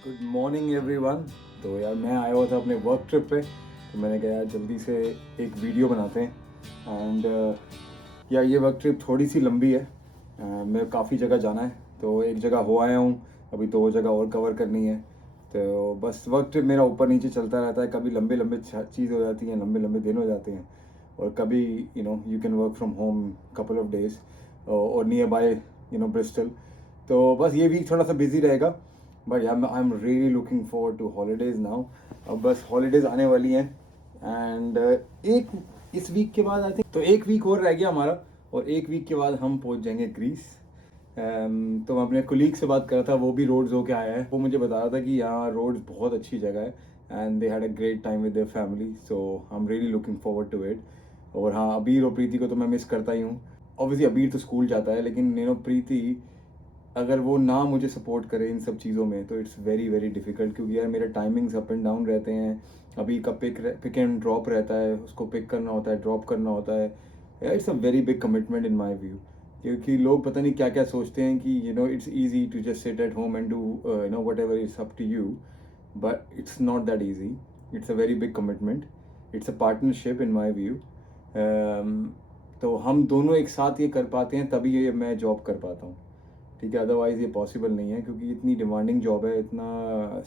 Good morning everyone. तो यार मैं आया हुआ था अपने वर्क ट्रिप पे, तो मैंने कहा यार जल्दी से एक वीडियो बनाते हैं। एंड यार ये वर्क ट्रिप थोड़ी सी लंबी है। मैं काफ़ी जगह जाना है, तो एक जगह हो आया हूँ, अभी दो जगह और कवर करनी है। तो बस वर्क ट्रिप मेरा ऊपर नीचे चलता रहता है, कभी लंबे लंबे चीज़ हो जाती हैं, लंबे लंबे दिन हो जाते हैं, और कभी you can work from home couple of days और नियर बाय ब्रिस्टल। तो बस ये वीक थोड़ा सा बिजी रहेगा, but I am really looking forward to holidays now. अब बस हॉलीडेज आने वाली हैं एंड एक इस वीक के बाद आई थिंक तो एक वीक और रह गया हमारा, और एक वीक के बाद हम पहुंच जाएंगे ग्रीस। तो मैं अपने कुलीग से बात कर रहा था, वो भी रोड्स होके आया है। वो मुझे बता रहा था कि यहाँ रोड्स बहुत अच्छी जगह है and they had a great time with their family, so I am really looking forward to it. और हाँ, अबीर और प्रीति को तो मैं मिस करता ही हूँ। ऑब्वियसली अबीर तो स्कूल जाता है, लेकिन प्रीति अगर वो ना मुझे सपोर्ट करे इन सब चीज़ों में तो इट्स वेरी वेरी डिफिकल्ट, क्योंकि यार मेरे टाइमिंग्स अप एंड डाउन रहते हैं। अभी का पिक एंड ड्रॉप रहता है, उसको पिक करना होता है, ड्रॉप करना होता है। It's a very big commitment in my view, क्योंकि लोग पता नहीं क्या क्या सोचते हैं कि it's easy to just sit at home and do whatever it's up to you, but it's not that easy. It's a very big commitment, it's a partnership in my view. तो हम दोनों एक साथ ये कर पाते हैं तभी ये मैं जॉब कर पाता हूँ, ठीक है। अदरवाइज़ ये पॉसिबल नहीं है, क्योंकि इतनी डिमांडिंग जॉब है, इतना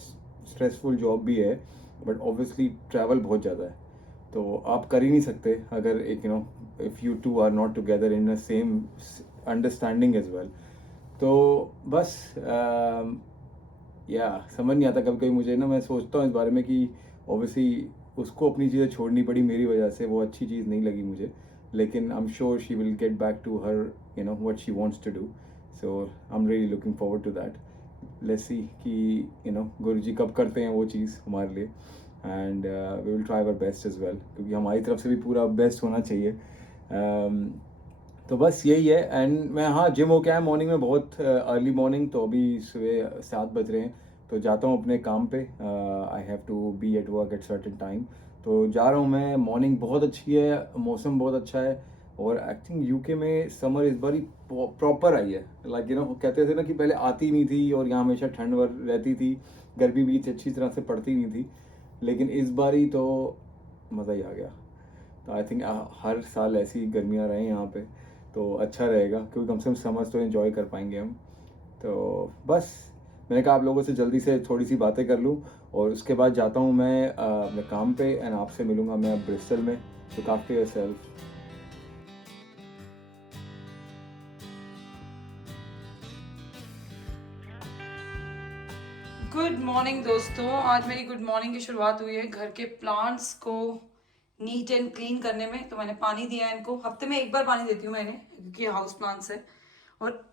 स्ट्रेसफुल जॉब भी है, बट ऑब्वियसली ट्रैवल बहुत ज़्यादा है। तो आप कर ही नहीं सकते अगर एक if you two are not together in a same understanding as well. तो बस या समझ नहीं आता कभी कभी मुझे मैं सोचता हूँ इस बारे में कि ऑब्वियसली उसको अपनी चीज़ें छोड़नी पड़ी मेरी वजह से, वो अच्छी चीज़ नहीं लगी मुझे, लेकिन I am sure she will get back to her what she wants to do. So I am really looking forward to that. Let's see कि गुरु जी कब करते हैं वो चीज़ हमारे लिए, and we will try our best as well, क्योंकि हमारी तरफ से भी पूरा बेस्ट होना चाहिए। तो बस यही है। एंड मैं हाँ जिम होके आया मॉर्निंग में, बहुत अर्ली मॉर्निंग, तो अभी सुबह 7 बज रहे हैं, तो जाता हूँ अपने काम पे। I have to be at work at certain time, तो जा रहा हूँ मैं। मॉर्निंग बहुत अच्छी है, मौसम बहुत अच्छा है, और आई थिंक यूके में समर इस बार प्रॉपर आई है। लाइक कहते थे ना कि पहले आती नहीं थी और यहाँ हमेशा ठंड रहती थी, गर्मी भी अच्छी तरह से पड़ती नहीं थी, लेकिन इस बार ही तो मज़ा ही आ गया। तो आई थिंक हर साल ऐसी गर्मियाँ रहें यहाँ पे तो अच्छा रहेगा, क्योंकि कम से कम समर्स तो एंजॉय कर पाएंगे हम। तो बस मैंने कहा आप लोगों से जल्दी से थोड़ी सी बातें कर लूँ, और उसके बाद जाता हूँ मैं अपने काम पे, एंड आपसे मिलूँगा मैं अब ब्रिस्टल में। तो look after yourself. Good morning दोस्तों। आज मेरी गुड मॉर्निंग की शुरुआत हुई है घर के प्लांट्स को नीट एंड क्लीन करने में। तो मैंने पानी दिया है इनको, हफ्ते में एक बार पानी देती हूँ मैंने, क्योंकि हाउस प्लांट्स है। और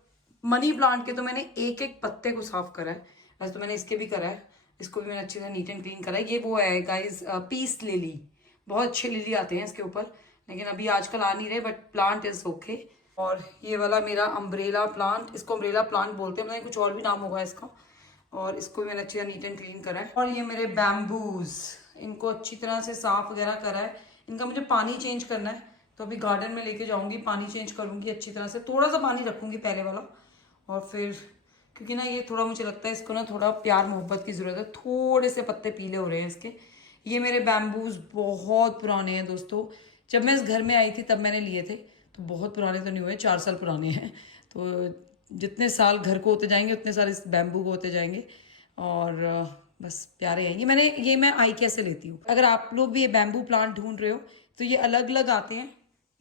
मनी प्लांट के तो मैंने एक एक पत्ते को साफ करा है। वैसे तो मैंने इसके भी करा है, इसको भी मैंने अच्छे से नीट एंड क्लीन करा है। ये वो है गाइज, पीस लिली। बहुत अच्छे लिली आते हैं इसके ऊपर, लेकिन अभी आजकल आ नहीं रहे, बट प्लांट इज ओके। और ये वाला मेरा अम्ब्रेला प्लांट, इसको अम्ब्रेला प्लांट बोलते हैं, मतलब कुछ और भी नाम होगा इसका। और इसको भी मैंने अच्छी तरह नीट एंड क्लीन करा है। और ये मेरे बैम्बूज, इनको अच्छी तरह से साफ वगैरह करा है। इनका मुझे पानी चेंज करना है, तो अभी गार्डन में लेके जाऊंगी, पानी चेंज करूंगी अच्छी तरह से। थोड़ा सा पानी रखूंगी पहले वाला, और फिर क्योंकि ना ये थोड़ा मुझे लगता है इसको ना थोड़ा प्यार मोहब्बत की जरूरत है। थोड़े से पत्ते पीले हो रहे हैं इसके। ये मेरे बैम्बूज बहुत पुराने हैं दोस्तों। जब मैं इस घर में आई थी तब मैंने लिए थे, तो बहुत पुराने तो नहीं हुए, 4 साल पुराने हैं। तो जितने साल घर को होते जाएंगे उतने साल इस बैम्बू को होते जाएंगे। और बस प्यारे हैं ये मैं IKEA से लेती हूँ। अगर आप लोग भी ये बैम्बू प्लांट ढूंढ रहे हो तो ये अलग अलग आते हैं,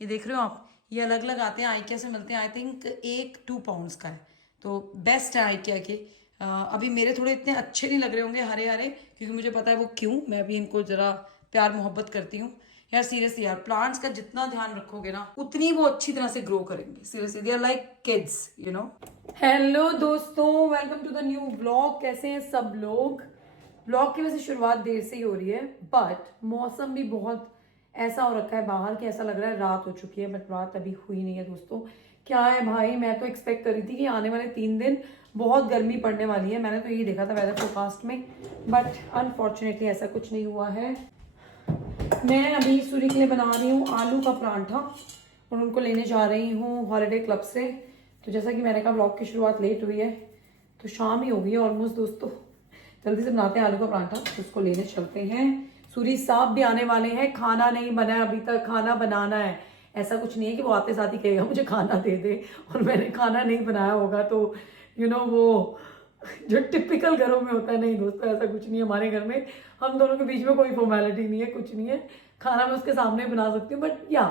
ये देख रहे हो आप, ये अलग अलग आते हैं, IKEA से मिलते हैं। आई थिंक एक 2 पाउंड्स का है, तो बेस्ट है IKEA के। अभी मेरे थोड़े इतने अच्छे नहीं लग रहे होंगे हरे हरे, क्योंकि मुझे पता है वो क्यों, मैं भी इनको जरा प्यार मोहब्बत करती हूँ। यार सीरियसली यार, प्लांट्स का जितना ध्यान रखोगे ना उतनी वो अच्छी तरह से ग्रो करेंगे। Seriously they are like kids. Hello दोस्तों, welcome to the new vlog. कैसे हैं सब लोग? व्लॉग की वजह से शुरुआत देर से ही हो रही है, बट मौसम भी बहुत ऐसा हो रखा है बाहर कि ऐसा लग रहा है रात हो चुकी है, बट रात अभी हुई नहीं है दोस्तों। क्या है भाई, मैं तो एक्सपेक्ट कर रही थी कि आने वाले 3 दिन बहुत गर्मी पड़ने वाली है, मैंने तो यही देखा था वेदर फोरकास्ट में, बट अनफॉर्चुनेटली ऐसा कुछ नहीं हुआ है। मैं अभी सूर्य के लिए बना रही हूँ आलू का परांठा, और उनको लेने जा रही हूँ हॉलीडे क्लब से। तो जैसा कि मैंने कहा, ब्लॉग की शुरुआत लेट हुई है, तो शाम ही हो गई है ऑलमोस्ट दोस्तों। जल्दी से बनाते हैं आलू का पराठा, उसको लेने चलते हैं। सूरी साहब भी आने वाले हैं, खाना नहीं बना है अभी तक, खाना बनाना है। ऐसा कुछ नहीं है कि वो आते साथ ही कहेगा मुझे खाना दे दे और मैंने खाना नहीं बनाया होगा, तो वो जो टिपिकल घरों में होता है। नहीं दोस्तों, ऐसा कुछ नहीं है हमारे घर में। हम दोनों के बीच में कोई फॉर्मेलिटी नहीं है, कुछ नहीं है। खाना मैं उसके सामने बना सकती हूँ, बट या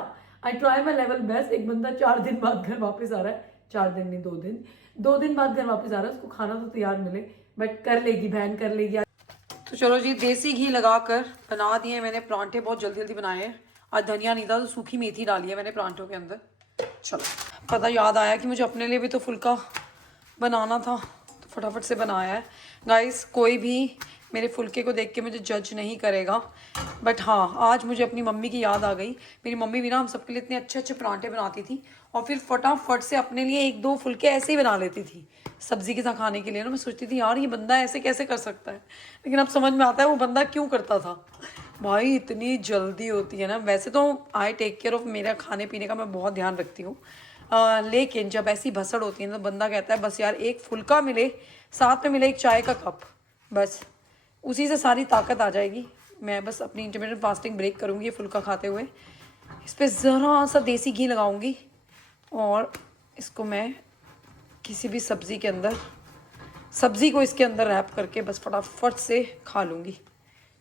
I try my level best. एक बंदा 4 दिन बाद घर वापस आ रहा है, 4 दिन नहीं 2 दिन बाद घर वापस आ रहा है, उसको खाना तो तैयार मिले, बट कर लेगी बहन, कर लेगी। तो चलो जी, देसी घी लगाकर बना दिए मैंने परांठे, बहुत जल्दी जल्दी बनाए हैं। आज धनिया नहीं था तो सूखी मेथी डाली है मैंने परांठों के अंदर। चलो, पता याद आया कि मुझे अपने लिए भी तो फुल्का बनाना था, तो फटाफट से बनाया है। गाइस, कोई भी मेरे फुल्के को देख के मुझे जज नहीं करेगा, बट हाँ, आज मुझे अपनी मम्मी की याद आ गई। मेरी मम्मी भी ना हम सबके लिए इतने अच्छे अच्छे परांठे बनाती थी, और फिर फटाफट से अपने लिए 1-2 फुल्के ऐसे ही बना लेती थी सब्जी के साथ खाने के लिए ना। मैं सोचती थी यार, ये बंदा ऐसे कैसे कर सकता है, लेकिन अब समझ में आता है वो बंदा क्यों करता था। भाई इतनी जल्दी होती है ना। वैसे तो आई टेक केयर ऑफ, मेरा खाने पीने का मैं बहुत ध्यान रखती हूँ, लेकिन जब ऐसी भसड़ होती है तो बंदा कहता है बस यार एक फुल्का मिले, साथ में मिले एक चाय का कप, बस उसी से सारी ताकत आ जाएगी। मैं बस अपनी इंटरमीडिएट फास्टिंग ब्रेक करूँगी ये फुल्का खाते हुए। इस पर ज़रा सा देसी घी लगाऊंगी और इसको मैं किसी भी सब्ज़ी के अंदर, सब्ज़ी को इसके अंदर रैप करके बस फटाफट से खा लूँगी।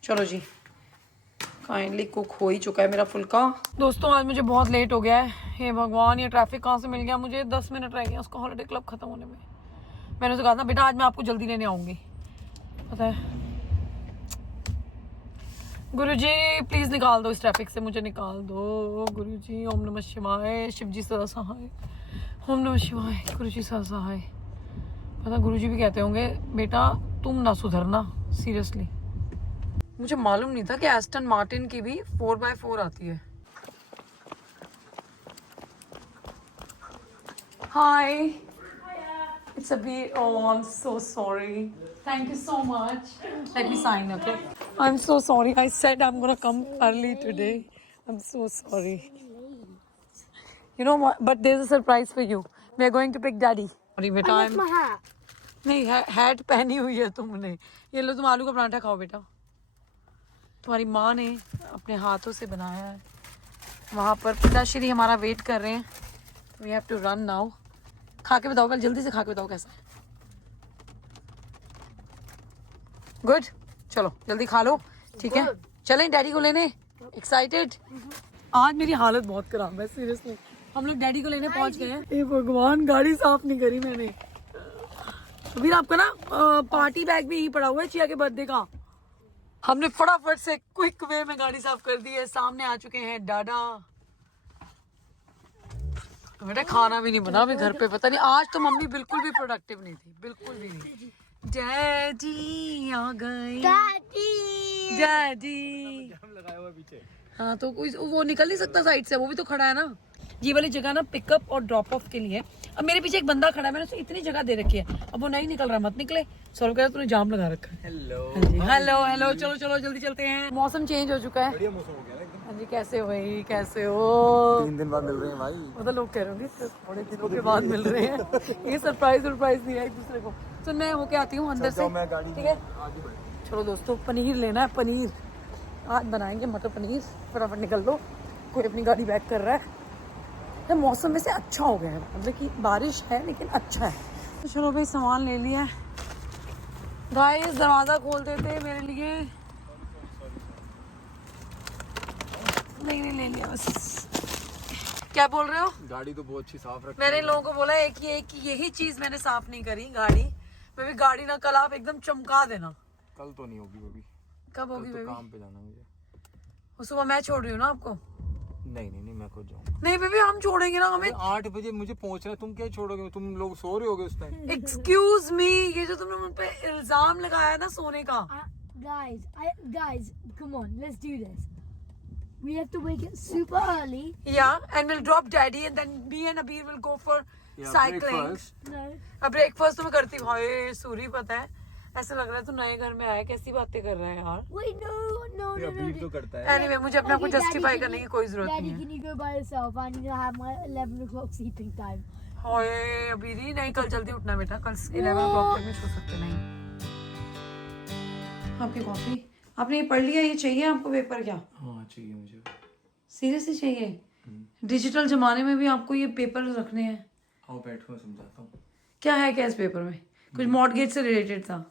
चलो जी, काइंडली कुक हो ही चुका है मेरा फुल्का। दोस्तों, आज मुझे बहुत लेट हो गया है। हे भगवान, ये ट्रैफिक कहाँ से मिल गया मुझे। 10 मिनट रह गए उसका हॉलिडे क्लब ख़त्म होने में। मैंने उसे कहा था बेटा आज मैं आपको जल्दी लेने आऊँगी, पता है। गुरुजी प्लीज़ निकाल दो इस ट्रैफिक से, मुझे निकाल दो गुरुजी। ओम नमः शिवाय, शिव जी सदा सहाय। ओम नमः शिवाय, गुरुजी सदा सहाय। पता गुरुजी भी कहते होंगे बेटा तुम ना सुधरना, सीरियसली। मुझे मालूम नहीं था कि एस्टन मार्टिन की भी 4x4 आती है। Hi, it's Abhi, oh I am so sorry, thank you so much. Let me sign, okay? I'm so sorry. I said I'm gonna come early today. I'm so sorry. You know what? But there's a surprise for you. We're going to pick Daddy. Sorry, बेटा. I left my hat. नहीं, hat पहनी हुई है तुमने। ये लो, तुम आलू का पराठा खाओ बेटा। तुम्हारी माँ ने अपने हाथों से बनाया है। वहाँ पर पिताश्री हमारा वेट कर रहे हैं। We have to run now. खा के बताओ, पहले जल्दी से खा के बताओ कैसा है। गुड, चलो जल्दी खा लो, ठीक है। चलें डैडी को लेने, एक्साइटेड। आज मेरी हालत बहुत खराब है सीरियसली। हम लोग डैडी को लेने पहुंच गए हैं। हे भगवान, गाड़ी साफ नहीं करी मैंने। अभी आपका ना पार्टी बैग भी यही पड़ा हुआ है चिया के बर्थडे का। हमने फटाफट से क्विक वे में गाड़ी साफ कर दी है। सामने आ चुके हैं डाडा। बेटा खाना भी नहीं बना अभी घर पे, पता नहीं आज तो मम्मी बिल्कुल भी प्रोडक्टिव नहीं थी, बिल्कुल भी नहीं। डैडी आ गए, डैडी लगाया हुआ पीछे। हाँ तो कोई वो निकल नहीं सकता साइड से, वो भी तो खड़ा है ना। ये वाली जगह ना पिकअप और ड्रॉप ऑफ के लिए। अब मेरे पीछे एक बंदा खड़ा है, मैंने उसे इतनी जगह दे रखी है, अब वो नहीं निकल रहा, मत निकले। सौरभ कह रहा तूने जाम लगा रखा है। हेलो हेलो हेलो, चलो चलो जल्दी चलते हैं। मौसम चेंज हो चुका है, बढ़िया मौसम हो गया ना एकदम। हाँ जी, कैसे हो भाई, कैसे हो? 3 दिन बाद मिल रहे हैं भाई। वो तो लोग कह रहे होंगे थोड़े दिनों के बाद मिल रहे हैं। ये सरप्राइज नहीं है एक दूसरे को। तो मैं होके आती हूँ अंदर से, ठीक है। चलो दोस्तों, पनीर लेना है, पनीर आज बनाएंगे, मटर पनीर। फटाफट निकल लो, कोई अपनी गाड़ी बैक कर रहा है। तो मौसम वैसे अच्छा हो गया है, मतलब कि बारिश है लेकिन अच्छा है। तो चलो भाई, सामान ले लिया है। गाइस दरवाज़ा खोल देते मेरे लिए। नहीं ले लिया बस। क्या बोल रहे हो? गाड़ी तो बहुत अच्छी साफ रखी। मैंने लोगों को बोला एक यही चीज मैंने साफ नहीं करी, गाड़ी। बेबी गाड़ी ना कल आप एकदम चमका देना। कल तो नहीं होगी बेबी। कब होगी बेबी? काम पे जाना मुझे। सुबह मैं छोड़ रही हूँ ना आपको। नहीं मैं खुद जाऊंगा। नहीं बेबी, हम छोड़ेंगे ना, हमें 8 बजे मुझे पहुंचना है। तुम क्या छोड़ोगे? तुम लोग सो रहे होगे उस टाइम। एक्सक्यूज मी, ये जो तुमने मुझ पे इल्जाम लगाया है ना सोने का। Guys, come on, let's do this. We have to wake up super early. Yeah, and we'll drop daddy and then me and Abir will go for cycling. No. अब ब्रेकफास्ट तो मैं करती हूँ। भाई सूरी, पता है ऐसा लग रहा है तू नए घर में आया, कैसी बातें कर रहा है यार। Wait, no. अभी तो करता है। Anyway, मुझे अपने आप को Okay, Daddy, जस्टिफाई can करने you- की कोई जरूरत Daddy, नहीं है। can you go by yourself? I need to have my 11 o'clock sleeping time. हाय अभी नहीं, कल जल्दी उठना बेटा, कल 11 o'clock तक नहीं सो सकते। नहीं आपकी कॉफी। आपने ये पढ़ लिया, ये चाहिए आपको पेपर क्या? हाँ चाहिए मुझे। सीरियसली चाहिए? डिजिटल जमाने में भी आपको ये पेपर रखने हैं? आओ बैठो मैं समझाता हूँ। क्या है क्या इस पेपर में? कुछ मॉर्टगेज से रिलेटेड था?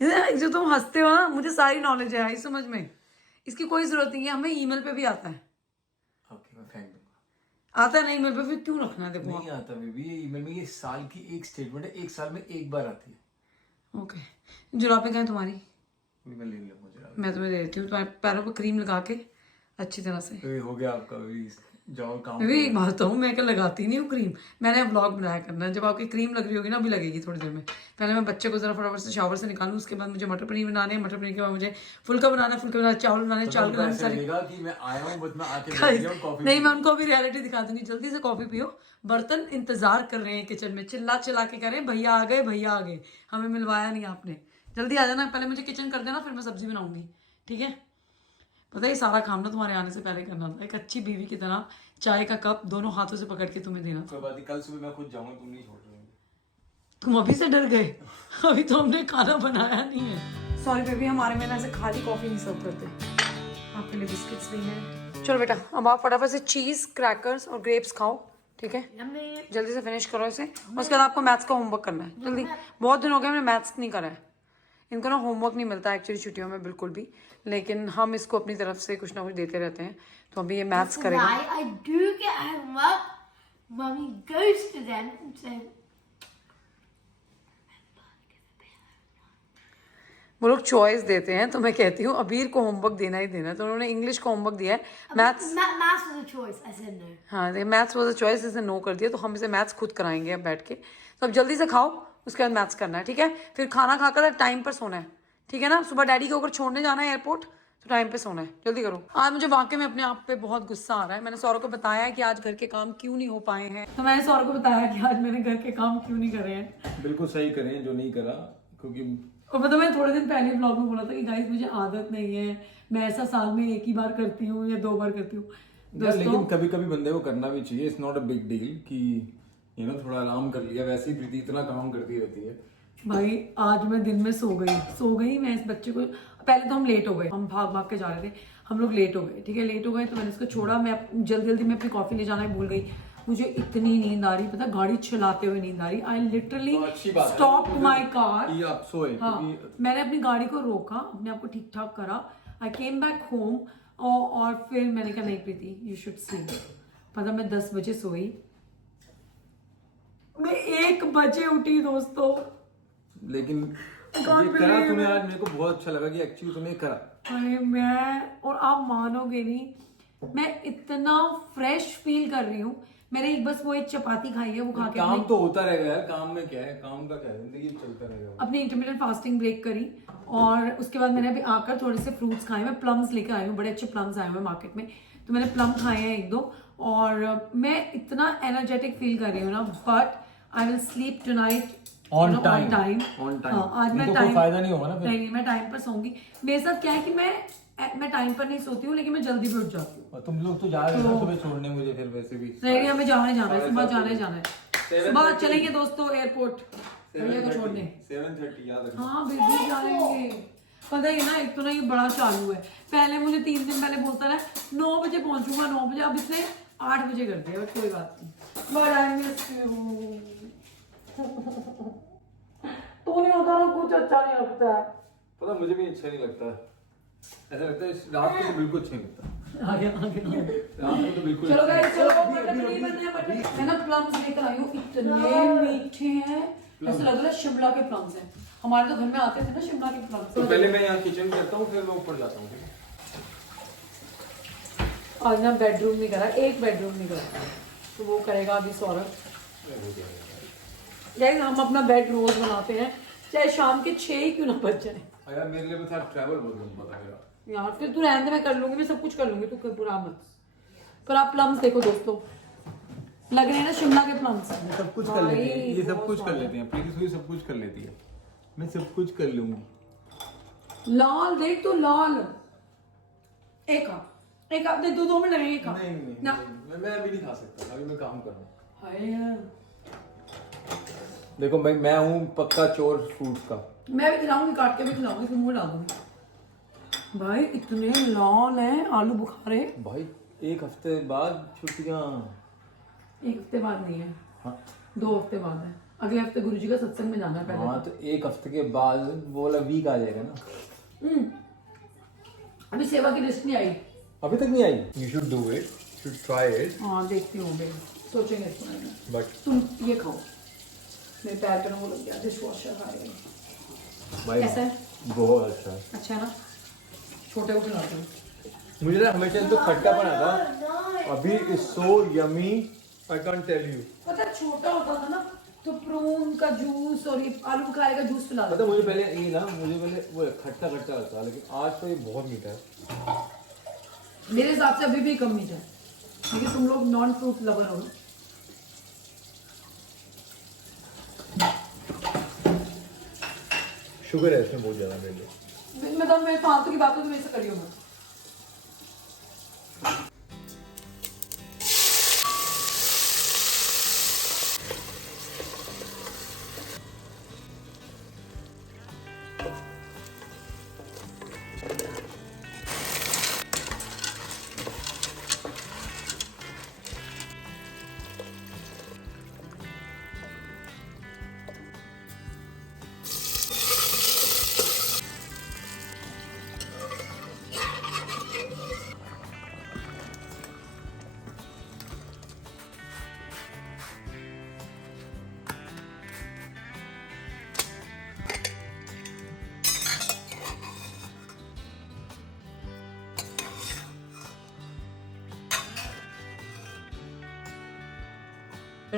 जो तुम हंसते हो ना, मुझे सारी नॉलेज है आई समझ में। इसकी कोई जरूरत नहीं है, हमें ईमेल पे भी आता है। ओके मैं फेंक दूंगा। आता है ना ईमेल पे, फिर क्यों रखना है? देखो नहीं आता बेबी, ये ईमेल में ये साल की एक स्टेटमेंट है, एक साल में एक बार आती है। ओके। जुराबें कहाँ हैं तुम्हारी? अभी मैं ले लूँगा जरा। मैं तुम्हें दे देती हूँ, तुम्हारे पैरों पर क्रीम लगा के अच्छी तरह से। अभी हो गया आपका, अभी जाओ काम मैं भी एक बात बताऊँ, मैं क्या लगाती नहीं हूँ क्रीम। मैंने व्लॉग बनाया करना है, जब आपकी क्रीम लग रही होगी ना, अभी लगेगी थोड़ी देर में। पहले मैं बच्चे को जरा फटाफट से शावर से निकालूँ, उसके बाद मुझे मटर पनीर बनाने हैं, मटर पनीर के बाद मुझे फुल्का बनाना है, फुल्का बनाना, चावल बनाने, चावल बनाने सारी। कि मैं आया हूँ बस मैं आके बैठ गया हूँ कॉफी। नहीं, मैं उनको अभी रियलिटी दिखा दूंगी। जल्दी से कॉफी पियो, बर्तन इंतजार कर रहे हैं किचन में, चिल्ला चिल्ला के करें भैया आ गए, भैया आ गए, हमें मिलवाया नहीं आपने। जल्दी आ जाना, पहले मुझे किचन कर देना, फिर मैं सब्जी बनाऊंगी, ठीक है? पता है ये सारा काम ना तुम्हारे आने से पहले करना था। एक अच्छी बीवी की तरह चाय का कप दोनों हाथों से पकड़ के तुम्हें देना था। कोई बात नहीं, कल सुबह मैं खुद जाऊंगा, तुम नहीं छोड़ रहे हो। तुम अभी से डर गए? अभी तो हमने खाना बनाया नहीं है। सॉरी बेबी, हमारे में ना ऐसे खाली कॉफी नहीं सर्व करते। आपके लिए बिस्किट्स भी हैं। चलो बेटा, अब आप फटाफट से चीज, क्रैकर्स और ग्रेप्स खाओ, ठीक है? जल्दी से फिनिश करो इसे। उसके बाद आपको मैथ्स का होमवर्क करना है, जल्दी। बहुत दिन हो गए हमने मैथ्स नहीं करा है। इनको ना होमवर्क नहीं मिलता एक्चुअली छुट्टियों में बिल्कुल भी, लेकिन हम इसको अपनी तरफ से कुछ ना कुछ देते रहते हैं। तो अभी ये मैथ्स करेगा। I do get homework. Mummy goes to them and says, वो लोग चॉइस देते हैं, तो मैं कहती हूँ अबीर को होमवर्क देना ही देना है। तो उन्होंने इंग्लिश को होमवर्क दिया है, maths. Maths was a choice. I said no. हाँ, मैथ्स वाज अ चॉइस, इसे नो कर दिया, तो हम इसे मैथ्स खुद कराएंगे अब बैठ के। तो अब जल्दी से खाओ, उसके बाद मैथ्स करना है, ठीक है? फिर खाना खाकर टाइम पर सोना है, ठीक है ना? सुबह डैडी को अगर छोड़ने जाना है एयरपोर्ट, तो टाइम पे सोना है, जल्दी करो। आज मुझे वाकई में अपने आप पे बहुत गुस्सा आ रहा है। मैंने सौरभ को बताया है कि आज घर के काम क्यों नहीं हो पाए हैं, तो मैंने सौरभ को बताया कि आज मैंने घर के काम क्यों नहीं करे हैं। बिल्कुल सही करें जो नहीं करा, क्योंकि और मतलब मैं थोड़े दिन पहले ब्लॉग में बोला था कि गाइस मुझे आदत नहीं है, मैं ऐसा साल में एक ही बार करती हूँ या 2 बार करती हूँ। लेकिन कभी कभी बंदे को करना भी चाहिए। It's not a big deal कि थोड़ा आराम कर लिया, वैसे ही प्रीति इतना काम करती रहती है। भाई आज मैं दिन में सो गई मैं इस बच्चे को। पहले तो हम लेट हो गए, हम भाग भाग के जा रहे थे, हम लोग लेट हो गए, ठीक है? लेट हो गए तो मैंने इसको छोड़ा। मैं जल्दी में अपनी कॉफी ले जाना ही भूल गई। मुझे इतनी नींद आ रही, पता, गाड़ी चलाते हुए नींद आ रही। I literally stop my car. हाँ, मैंने अपनी गाड़ी को रोका, अपने आप को ठीक ठाक करा। आई केम बैक होम और फिर मैंने कहा नहीं प्रीति, यू शुड स्लीप। पता, मैं 10 बजे सोई, मैं 1 बजे उठी दोस्तों। लेकिन ये करा तूने आज, मेरे को बहुत अच्छा लगा कि एक्चुअली तूने करा। अरे मैं, और आप मानोगे नहीं, मैं इतना फ्रेश फील कर रही हूँ। मैंने बस वो एक चपाती खाई है, वो खा के काम तो होता रहेगा यार, काम में क्या है, काम का क्या है, जिंदगी चलता रहेगा। अपनी इंटरमीडिएट फास्टिंग ब्रेक करी और उसके बाद मैंने अभी आकर थोड़े से फ्रूट्स खाए। मैं प्लम्स लेकर आई हूँ, बड़े अच्छे प्लम्स आए हुए मार्केट में, तो मैंने प्लम खाए हैं 1-2 और मैं इतना एनर्जेटिक फील कर रही हूँ ना। But I will sleep tonight on time. आज मैं टाइम, फायदा नहीं होगा ना। नहीं, मैं टाइम पर सोऊंगी। मेरे साथ क्या है कि मैं टाइम पर नहीं सोती हूँ, लेकिन मैं जल्दी भी उठ जाती हूँ। तुम लोग तो जा रहे हो सुबह छोड़ने मुझे, फिर वैसे भी नहीं, हमें जाना है, सुबह जाना है। सुबह चलेंगे दोस्तों एयरपोर्ट भैया को छोड़ने। 7:30 याद रखना। हाँ बिल्कुल जाएंगे। पता है ना, एक तो ना ये बड़ा चालू है। पहले मुझे 3 दिन पहले बोलता रहा 9 बजे पहुंचूंगा, 9 बजे, अब इसने 8 बजे कर दिया। कोई बात नहीं, बट आई मिस यू। तो नहीं होता ना, कुछ अच्छा नहीं लगता है। पता मुझे भी अच्छा नहीं लगता, ऐसा लगता है रात को तो बिल्कुल अच्छा नहीं लगता। आगे रात को तो बिल्कुल। चलो गाइस, चलो मैं ना प्लम्स लेकर आई हूँ, इतने मीठे हैं, ऐसा लग रहा है शिमला के प्लम्स हैं। हमारे तो घर में आते थे ना शिमला के प्लम्स। तो पहले मैं यहाँ किचन करता हूँ, फिर मैं ऊपर जाता हूँ। आज ना बेडरूम नहीं करा, एक बेडरूम नहीं करा, तो वो करेगा अभी सौरभ। गाइस हम अपना बेड रोज बनाते हैं, चाहे शाम के 6 ही क्यों ना बज जाए। यार मेरे लिए भी था ट्रैवल बहुत लंबा था मेरा यार। फिर तू रहने दे, मैं कर लूंगी, मैं सब कुछ कर लूंगी, तू बुरा मत। पर आप प्लम्स देखो दोस्तों, लग रहे हैं ना शिमला के प्लम्स। मैं सब कुछ कर लेती है, ये सब कुछ कर लेती है, प्रीति सब कुछ कर लेती है, मैं सब कुछ कर लूंगी। लाल देख तो, लाल एक आप दे, 2 मिनट लगेंगे। एक नहीं ना, मैं अभी नहीं खा सकता, अभी मैं काम कर रहा हूँ। हाय देखो भाई, मैं हूँ पक्का चोर फ्रूट्स का। मैं भी खिलाऊंगी, काट के भी खिलाऊंगी, फिर मुंह डाल दूंगी। भाई इतने लाल हैं आलू बुखारे। भाई 1 हफ्ते बाद छुट्टियां। 1 हफ्ते बाद नहीं है, हाँ 2 हफ्ते बाद है। अगले हफ्ते गुरुजी का सत्संग में जाना है पहले। हाँ तो 1 हफ्ते के बाद वो वाला वीक आ जाएगा ना। अभी सेवा की लिस्ट नहीं आई। अभी तक नहीं आई। You should do it, should try it. हाँ देखती हूँ बेटा, सोचेंगे इसके बारे में। बट तुम ये खाओ, मेरे पैर पे ना वो लग गया, डिश वॉशर खा रही है। भाई कैसा है? बहुत अच्छा है। अच्छा है ना? छोटे को खिलाती हूँ। मुझे ना हमेशा तो खट्टा बना था, अभी is so yummy I can't tell you. पता है छोटा होता था ना तो प्रून का जूस और ये आलू बुखारे का जूस पिला पता मुझे पहले ये ना, मुझे पहले वो खट्टा खट्टा लगता था, लेकिन आज तो ये बहुत मीठा है। मेरे हिसाब से अभी भी कम मीठा है, लेकिन तुम लोग नॉन फ्रूट लवर हो। शुगर है इसमें बहुत ज्यादा मेरे लिए। मतलब मैं फालतू की बातों तो मेरे से करियो मत।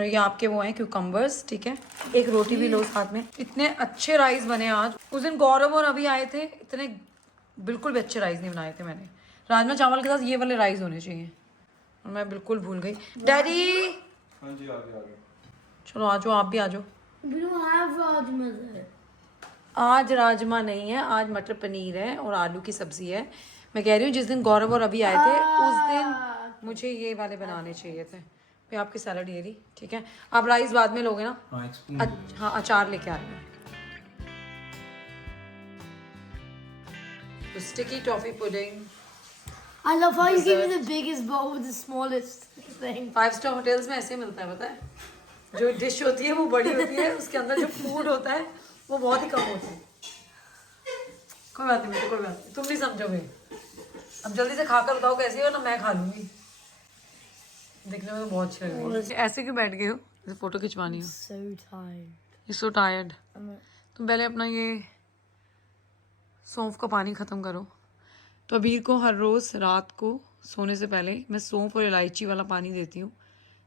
ये आपके वो हैं क्यूकम्बर्स, ठीक है। एक रोटी भी लो साथ में। इतने अच्छे राइस बने आज। उस दिन गौरव और अभी आए थे, इतने बिल्कुल भी अच्छे राइस नहीं बनाए थे मैंने। राजमा चावल के साथ ये वाले राइस होने चाहिए, और मैं बिल्कुल भूल गई। डैडी हाँ जी, आ गए। चलो आ जाओ, आप भी आ जाओ। We don't have rajma there. आज राजमा नहीं है, आज मटर पनीर है और आलू की सब्जी है। मैं कह रही हूँ जिस दिन गौरव और अभी आए थे उस दिन मुझे ये वाले बनाने चाहिए थे। फिर आपकी सैलड ये रही, ठीक है। आप राइस बाद में लोगे ना? हाँ अचार लेके आ रहे हैं। Sticky toffee pudding. I love how you give me the biggest bowl with the smallest thing. 5 star hotels में ऐसे मिलता है, पता है। जो डिश होती है वो बड़ी होती है, उसके अंदर जो फूड होता है वो बहुत ही कम होता है। कोई बात नहीं बेटा, कोई बात नहीं, तुम नहीं समझोगे। अब जल्दी से खाकर बताओ कैसी है, वरना मैं खा लूंगी। देखने में तो बहुत अच्छी लग रही है। ऐसे क्यों बैठ गए हो? जैसे फोटो खिंचवानी हो। So tired. You so tired. तुम पहले अपना ये सौंफ का पानी ख़त्म करो। तो अबीर को हर रोज़ रात को सोने से पहले मैं सौंफ और इलायची वाला पानी देती हूँ।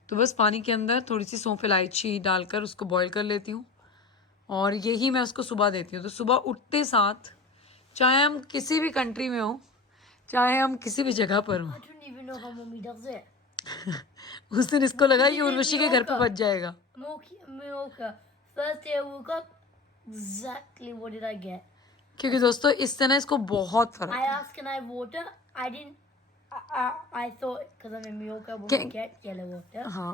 तो बस पानी के अंदर थोड़ी सी सौंफ इलायची डालकर उसको बॉईल कर लेती हूँ, और यही मैं उसको सुबह देती हूँ। तो सुबह उठते साथ, चाहे हम किसी भी कंट्री में हो, चाहे हम किसी भी जगह पर हो, I don't even know how mommy does it. उस दिन इसको लगा कि उर्वशी के घर पे बच जाएगा। Milka. First day I woke up, exactly what did I get? क्योंकि दोस्तों इससे ना इसको बहुत फर्क I है। asked, can I have water? I didn't. I thought because I'm in Milka, I wouldn't get yellow water. हाँ,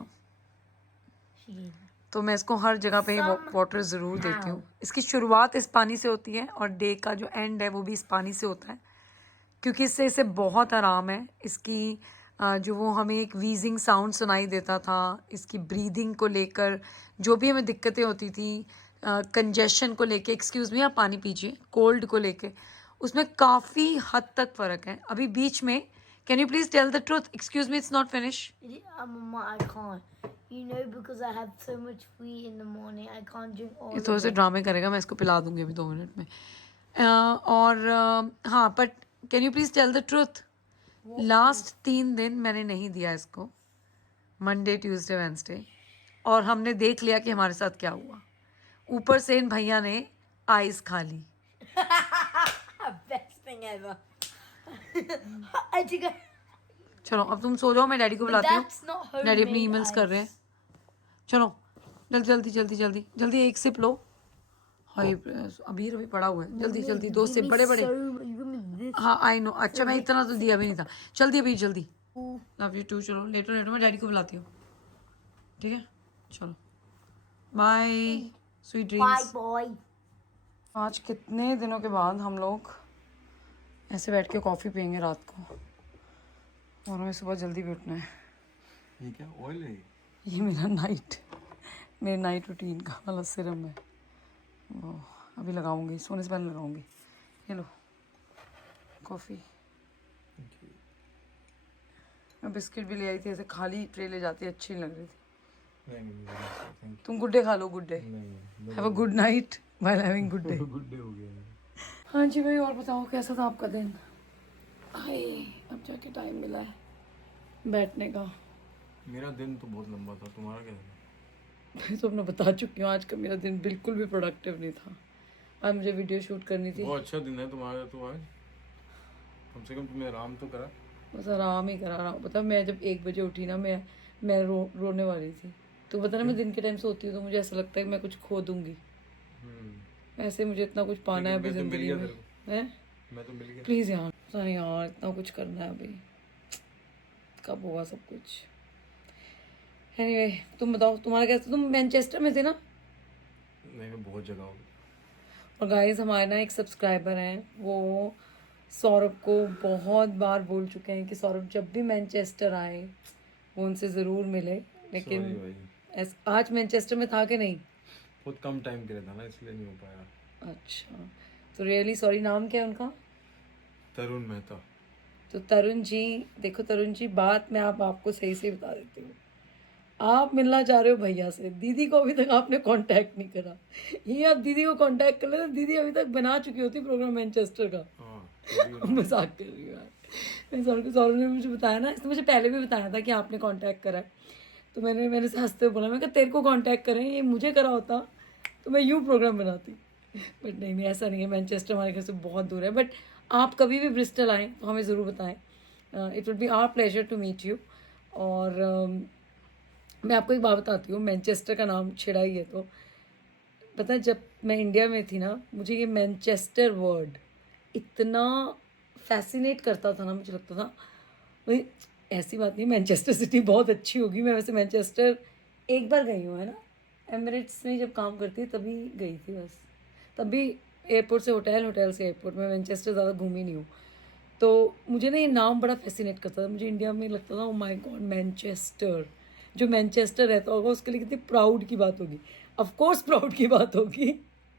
She gave me. तो मैं इसको हर जगह पे वाटर ज़रूर देती हूँ। इसकी शुरुआत इस पानी से होती है और डे का जो एंड है वो भी इस पानी से होता है, क्योंकि इससे इसे बहुत आराम है। इसकी जो वो हमें एक वीजिंग साउंड सुनाई देता था, इसकी ब्रीदिंग को लेकर जो भी हमें दिक्कतें होती थी, कंजेशन को लेके, एक्सक्यूज़ मी आप पानी पीजिए, कोल्ड को लेके, उसमें काफ़ी हद तक फ़र्क है। अभी बीच में, can you please tell the truth? Excuse me, it's not finish. Mama, I can't. You know, because I have so much free in the morning, I can't drink all ये of थोड़े से it. ड्रामे करेगा, मैं इसको पिला दूंगी अभी 2 मिनट में। हाँ, but can you please tell the truth? Last 3 दिन मैंने नहीं दिया इसको, मंडे ट्यूसडे वेंसडे, और हमने देख लिया कि हमारे साथ क्या हुआ। ऊपर से इन भैया ने आइस खा ली। Best thing ever. I think I. चलो अब तुम सो जाओ, मैं डैडी को बुलाती That's not हूँ। homemade डैडी अपनी ईमेल्स ice. कर रहे हैं। चलो जल्दी जल्दी जल्दी जल्दी जल्दी, एक सिप लो। हाय अभी पड़ा हुआ है, जल्दी जल्दी 2 सिप बड़े बड़े। You give me this. हाँ आई नो, अच्छा मैं इतना तो दिया भी नहीं था। जल्दी अभी जल्दी। Love you too. चलो लेटो लेटो, मैं डैडी को बुलाती हूँ, ठीक है। चलो bye, sweet Bye, dreams. boy. आज कितने दिनों के बाद हम लोग ऐसे बैठ के कॉफ़ी पियेंगे रात को, और हमें सुबह जल्दी भी उठना है। ये क्या ऑयल है? ये मेरे नाइट रूटीन का वाला सिरम है, वो अभी लगाऊंगी, सोने से पहले लगाऊंगी। ये लो कॉफ़ी। मैं बिस्किट भी ले आई थी, ऐसे खाली ट्रे ले जाती, अच्छी नहीं लग रही थी। नहीं, तुम गुड डे खा लो, Good Day, have a good night while having Good Day. Good Day हो गया। हाँ जी भाई, और बताओ कैसा था आपका दिन? हाय, अब जाके टाइम मिला है बैठने का। मेरा दिन तो बहुत लंबा था, तुम्हारा क्या था? मैं तो अपना बता चुकी हूँ, आज का मेरा दिन बिल्कुल भी प्रोडक्टिव नहीं था। आज मुझे वीडियो शूट करनी थी। बहुत अच्छा दिन है तुम्हारा तो आज, कम से कम तुमने आराम तो करा। बस आराम ही करा रहा हूँ। पता मैं जब 1 बजे उठी ना, मैं रोने वाली थी। तो पता ना, मैं दिन के टाइम सोती हूँ तो मुझे ऐसा लगता है कि मैं कुछ खो दूंगी। ऐसे मुझे इतना कुछ पाना है अभी जिंदगी में, है? मैं तो मिल गया। प्लीज़ यार, पता नहीं यार, इतना कुछ करना है अभी, कब होगा सब कुछ। एनीवे, तुम बताओ तुम्हारा कैसा? तुम मैनचेस्टर में थे ना? नहीं, मैं बहुत जगह हो गई। और गाइस, हमारे ना एक सब्सक्राइबर हैं, वो सौरभ को बहुत बार बोल चुके हैं कि सौरभ जब भी मैनचेस्टर आए वो उनसे ज़रूर मिले, लेकिन Sorry भाई, आज मैनचेस्टर में था कि नहीं? बहुत कम टाइम के लिए था ना, इसलिए नहीं हो पाया। अच्छा, तो रियली सॉरी। नाम क्या है उनका? तरुण मेहता। तो तरुण जी, देखो तरुण जी, बात मैं आपको सही से बता देती हूँ। आप मिलना चाह रहे हो भैया से, दीदी को अभी तक आपने कांटेक्ट नहीं करा। ये आप दीदी को कांटेक्ट कर लेते, दीदी अभी तक बना चुकी होती प्रोग्राम मैनचेस्टर का। मजाक कर रही हूँ यार। मैं सौरभ ने मुझे बताया ना, इसने मुझे पहले भी बताया था कि आपने कांटेक्ट करा है, तो मैंने से हंसते हुए बोला, मैं कहा तेरे को कांटेक्ट करें, ये मुझे करा होता तो मैं यूँ प्रोग्राम बनाती। बट नहीं, ऐसा नहीं है। मैनचेस्टर हमारे घर से बहुत दूर है, बट आप कभी भी ब्रिस्टल आएँ तो हमें ज़रूर बताएं। It will be our pleasure to meet you. और मैं आपको एक बात बताती हूँ, मैनचेस्टर का नाम छिड़ा ही है तो पता है, जब मैं इंडिया में थी ना, मुझे ये मैनचेस्टर वर्ड इतना फैसिनेट करता था ना, मुझे लगता था भाई ऐसी बात नहीं, मैनचेस्टर सिटी बहुत अच्छी होगी। मैं वैसे मैनचेस्टर एक बार गई हूँ, है ना, एमिरेट्स में जब काम करती तभी गई थी बस, तभी एयरपोर्ट से होटल से एयरपोर्ट में, मैनचेस्टर ज़्यादा घूमी नहीं हूँ। तो मुझे ना ये नाम बड़ा फैसिनेट करता था। मुझे इंडिया में लगता था, ओ माय गॉड, मैनचेस्टर, जो मैनचेस्टर रहता होगा उसके लिए कितनी प्राउड की बात होगी। ऑफ कोर्स प्राउड की बात होगी,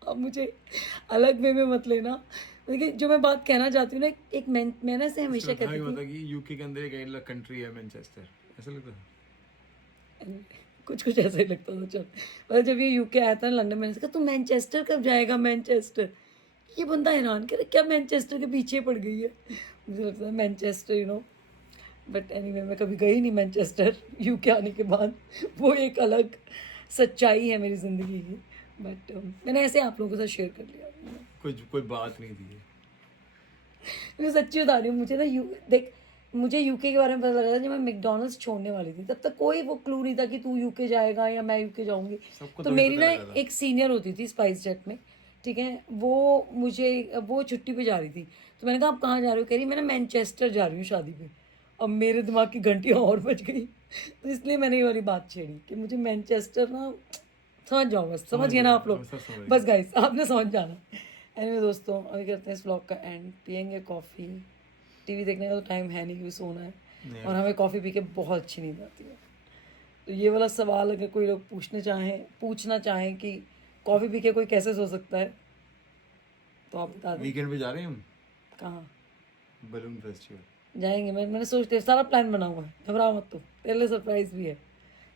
अब मुझे अलग वे में मत लेना। लेकिन जो मैं बात कहना चाहती हूँ ना, एक मैंने से हमेशा कहती थी कि यूके के अंदर एक कंट्री है मैनचेस्टर, ऐसा लगता है। कुछ ऐसा ही लगता था। चल, मतलब जब ये यूके आया था लंदन, मैंने कहा तू मैनचेस्टर कब जाएगा? मैनचेस्टर, ये बंदा हैरान करे क्या मैनचेस्टर के पीछे पड़ गई है। मुझे लगता है Manchester, you know, but anyway मैं कभी गई नहीं मैनचेस्टर यूके आने के बाद। वो एक अलग सच्चाई है मेरी ज़िंदगी की। बट मैंने ऐसे आप लोगों के साथ शेयर कर लिया। कोई बात नहीं थी। मैं सच्ची बता रही हूँ, मुझे ना देख, मुझे यूके के बारे में पता लगा था जब मैं मैकडॉनल्ड्स छोड़ने वाली थी। तब तक कोई वो क्लू नहीं था कि तू यूके जाएगा या मैं यूके जाऊंगी। तो मेरी ना एक सीनियर होती थी स्पाइस जेट में, ठीक है, वो छुट्टी पे जा रही थी। तो मैंने कहा आप कहाँ जा रहे हो? कह रही मैं ना मैनचेस्टर जा रही हूँ शादी पे। अब मेरे दिमाग की घंटियाँ और बज गई, तो इसलिए मैंने ये वाली बात छेड़ी कि मुझे मैनचेस्टर ना, समझ जाओ, बस समझ गए ना आप लोग, बस गाइस आपने समझ जाना। एनीवे दोस्तों, अभी करते हैं इस व्लॉग का एंड, पियेंगे कॉफ़ी। टीवी देखने का तो टाइम है नहीं, क्योंकि सोना है, और हमें कॉफ़ी पी के बहुत अच्छी नींद आती है। तो ये वाला सवाल अगर कोई लोग पूछना चाहें कि कॉफ़ी पी के कोई कैसे सो सकता है, तो आप बता दें। वीकेंड पे जा रहे हैं हम। कहाँ बलून फेस्टिवल जाएंगे? मैंने सोचते सारा प्लान बना हुआ है, घबरा मत, तो तेरे लिए सरप्राइज भी है।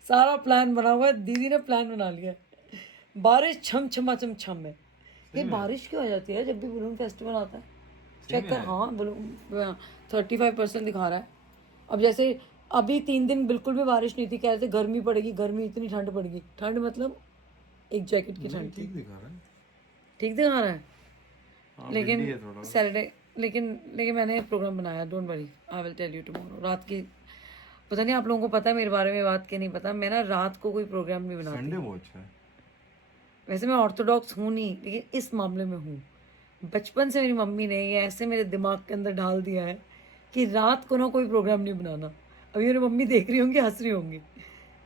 सारा प्लान बना हुआ है, दीदी ने प्लान बना लिया है। बारिश छम है। ये बारिश क्यों आ जाती है जब भी बलून फेस्टिवल आता है? चेक कर, हाँ बलून 35% दिखा रहा है। अब जैसे अभी 3 दिन बिल्कुल भी बारिश नहीं थी, कह रहे थे गर्मी पड़ेगी, गर्मी, इतनी ठंड पड़ेगी। ठंड मतलब एक जैकेट की ठंड थी। ठीक दिखा रहा है, ठीक दिखा रहा है। हाँ, लेकिन सैटरडे, लेकिन मैंने प्रोग्राम बनाया, don't worry, I will tell you tomorrow. रात की पता नहीं आप लोगों को पता है मेरे बारे में बात के नहीं पता, मैं ना रात को कोई प्रोग्राम नहीं बनाती। संडे बहुत अच्छा है। वैसे मैं ऑर्थोडॉक्स हूँ नहीं, लेकिन इस मामले में हूँ। बचपन से मेरी मम्मी ने ये ऐसे मेरे दिमाग के अंदर डाल दिया है कि रात को ना कोई प्रोग्राम नहीं बनाना। अभी मेरी मम्मी देख रही होंगी, हंस रही होंगी,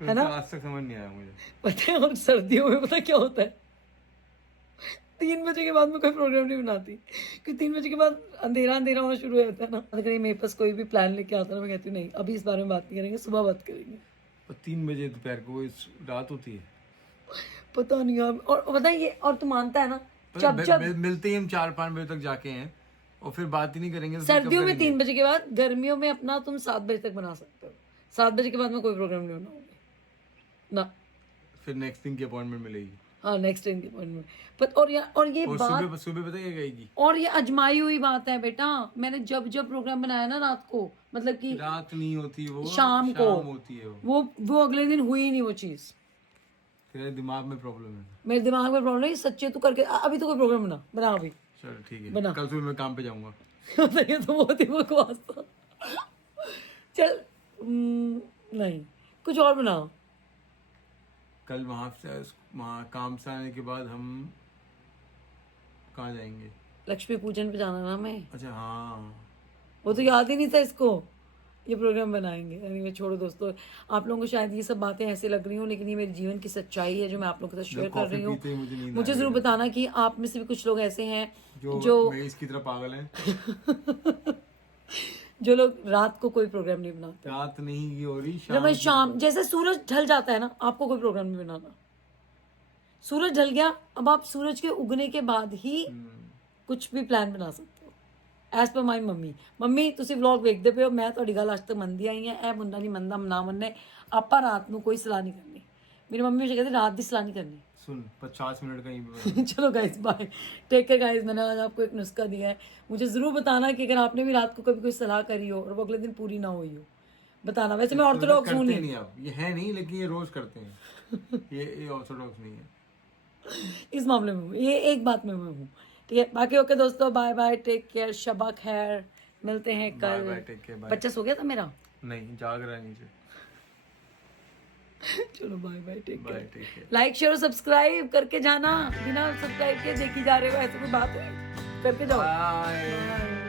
है ना। आज तक समझ नहीं आया मुझे। पता है, और सर्दियों में पता क्या होता है, 3 बजे के बाद मैं कोई प्रोग्राम नहीं बनाती, क्योंकि 3 बजे के बाद अंधेरा अंधेरा होना शुरू हो जाता है ना। अगर मेरे पास कोई भी प्लान लेके आता है ना, मैं कहती हूँ नहीं अभी इस बारे में बात नहीं करेंगे, सुबह बात करेंगे। और 3 बजे दोपहर को रात होती है। पता नहीं यार, और पता है ये, और तू मानता है ना, जब मिलते ही हम 4-5 बजे तक जाके हैं और फिर बात ही नहीं करेंगे तो फिर कब सर्दियों में करेंगे? 3 बजे के बाद, गर्मियों में अपना तुम 7 बजे तक बना सकते हो। 7 बजे के बाद मैं कोई प्रोग्राम नहीं बनाऊंगी ना। फिर नेक्स्ट दिन की अपॉइंटमेंट मिलेगी। हाँ नेक्स्ट टाइम की अपॉइंटमेंट। पर और ये और बात सुबह पता है क्या कहेगी? और ये अजमाई हुई बात है बेटा। मैंने जब प्रोग्राम बनाया ना रात को, मतलब कि रात नहीं होती वो, शाम को होती है वो अगले दिन हुई ही नहीं वो चीज। तेरे दिमाग में प्रॉब्लम है। मेरे दिमाग में प्रॉब्लम है, सच्चे तू करके अभी तो कोई प्रोग्राम बना अभी। चल ठीक है, बना। कल सुबह मैं काम पे जाऊंगा। ये तो बहुत ही बकवास था। चल नहीं, कुछ और बनाओ। कल वहाँ काम से आने के बाद हम कहाँ जाएंगे? लक्ष्मी पूजन पे जाना ना मैं। अच्छा हाँ, वो तो याद ही नहीं था इसको। ये प्रोग्राम बनाएंगे। anyway, छोड़ो दोस्तों, आप लोगों को शायद ये सब बातें ऐसे लग रही हूँ, लेकिन ये मेरे जीवन की सच्चाई है जो मैं आप लोगों के साथ शेयर कर रही हूँ। मुझे जरूर बताना कि आप में से भी कुछ लोग ऐसे हैं जो मैं इसकी तरह पागल हैं। जो लोग रात को कोई प्रोग्राम नहीं बनाते। रात नहीं की हो रही, जब मैं शाम, जैसे सूरज ढल जाता है ना, आपको कोई प्रोग्राम नहीं बनाना। सूरज ढल गया, अब आप सूरज के उगने के बाद ही कुछ भी प्लान बना सकते हो। एज पर माई मम्मी तुसी व्लॉग वेखते पे हो, मैं ਤੁਹਾਡੀ ਗੱਲ ਅੱਜ ਤੱਕ ਮੰਨਦੀ ਆਈ ਹਾਂ। ਇਹ ਮੁੰਡਾ ਨਹੀਂ ਮੰਨਦਾ, ਨਾ ਮੰਨੇ, ਆਪਾਂ ਰਾਤ ਨੂੰ ਕੋਈ ਸਲਾਹ ਨਹੀਂ ਕਰਨੀ। मेरी मम्मी मुझे कहती रात की सलाह नहीं करनी। सुन 50 मिनट का ही चलो guys bye, take care guys. मैंने आज आपको एक नुस्खा दिया है, मुझे ज़रूर बताना कि अगर आपने भी रात को कभी कोई सलाह करी हो और वो अगले दिन पूरी ना हुई हो, बताना। वैसे मैं ऑर्थोडॉक्स हूँ नहीं, अब ये है नहीं, लेकिन ये रोज करते हैं। ये ऑर्थोडॉक्स नहीं है इस मामले में ये एक बात में मैं हूँ, ठीक है। बाकी ओके दोस्तों, बाय बाय, टेक केयर, शबा खैर, मिलते हैं कल। Bye, take care, bye. बच्चा सो गया था मेरा? नहीं, जाग रहा है नीचे। चलो bye bye, take bye, care. Take care. Like share और सब्सक्राइब करके जाना। बिना सब्सक्राइब के देखी जा रहे हो, ऐसी कोई बात है? करके जाओ। बाय।